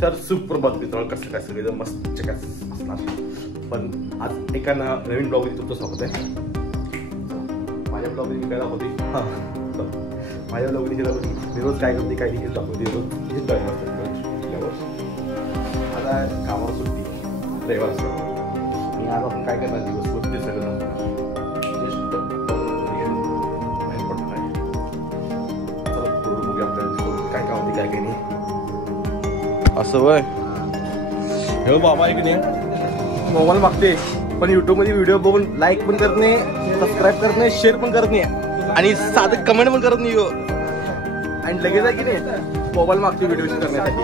तर सुप्रभात मित्रांनो, कसं काय सगळे मस्त चकास असणार. पण आज एका नवीन ब्लॉग मध्ये तुमचं स्वागत आहे. माझ्या ब्लॉग मध्ये मी काय दाखवते, माझ्या ब्लॉग मध्ये मी रोज काय करते काय नाही दाखवते. रोज आता कामावर सुट्टी रविवार असतो. मी आज आपण काय करणार दिवसभर ते सगळं पडणार आहे. चला बघूया आपल्याला काय काय होते काय काय नाही. असं वय हे बाबा एक नाही मोबाईल मागते, पण युट्यूब मध्ये व्हिडिओ बघून लाईक पण करत नाही, सबस्क्राईब करत नाही, शेअर पण करत नाही आणि साधं कमेंट पण करत नाही. आणि लगेच आहे की नाही मोबाईल मागते व्हिडिओ करण्यासाठी.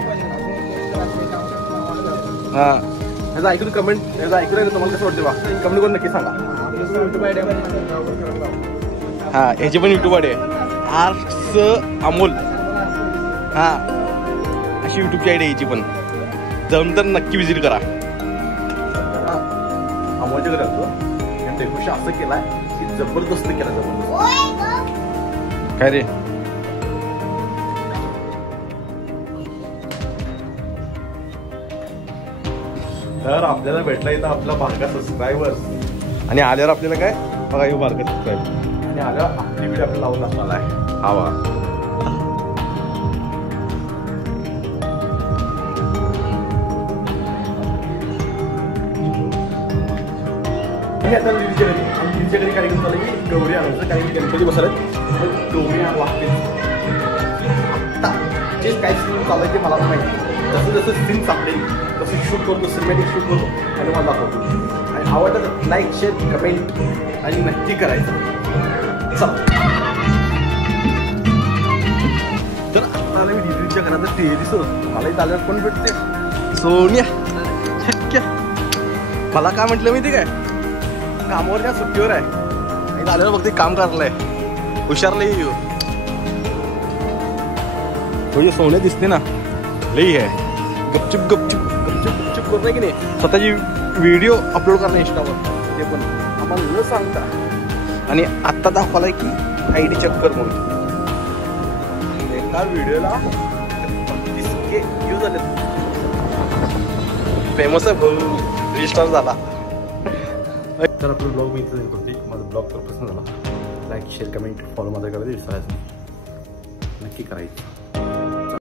हा ह्याचं ऐकून कमेंट ह्याचं ऐकून आहे तुम्हाला कसं वाटतं बा, कमेंट करून नक्की सांगा. हा ह्याची पण युट्यूब आहे आर्ट्स अमोल. हा अशी युट्यूबची आयडिया यायची, पण जम तर नक्की विजिट करा. अमोलच्या घरी असतो आणि डेकोरेशन असं केलाय की जबरदस्त केला, जबरदस्त. काय रे तर आपल्याला भेटला इथं आपला बारका सबस्क्रायबर आणि आल्यावर आपल्याला काय बघा येऊ बारका सबस्क्रायबर आणि आल्यावर आपली व्हिडिओ आपल्याला लावून असणार आहे. हा वा आता दिदीच्या घरी आणि दिदीच्या घरी कार्यक्रम चालू की गौरी आणायचं, कारण की गणपती बसला गौरी वाटते. आत्ता जे काय सीन चालू आहे ते मला पण माहिती. जसं जसं सीन सापडेल तसं शूट करतो, सिनेमॅटिक शूट करतो आणि मला दाखवतो. आणि आवडतं तर लाईक शेअर कमेंट आणि नक्की करायचं. चला तर आता मी दिदीच्या घरात टी व्ही दिसतो. मला इथं आल्यावर कोण भेटते, सोनिया. मला काय म्हटलं माहिती काय, कामावर त्या सुट्टीवर आहे आणि आल्यावर बघते काम करलंय, हुशारला येऊ. म्हणजे सोने दिसते ना लई आहे. गपचूप गपचूप गपचूप गपचूप करत नाही की नाही, स्वतःची व्हिडिओ अपलोड करणं इंस्टावर, ते पण आम्हाला न सांगता. आणि आत्ता दाखवलाय की ID चेक कर म्हणून. एका व्हिडिओला 35K व्ह्यूज आले. फेमस आहे भाऊ, रिस्टार झाला. तर आपला ब्लॉग मी इथं करते. माझा ब्लॉग तर पसंत झाला, लाईक शेअर कमेंट फॉलो माझा करायचं विसरायचं नक्की करायचं.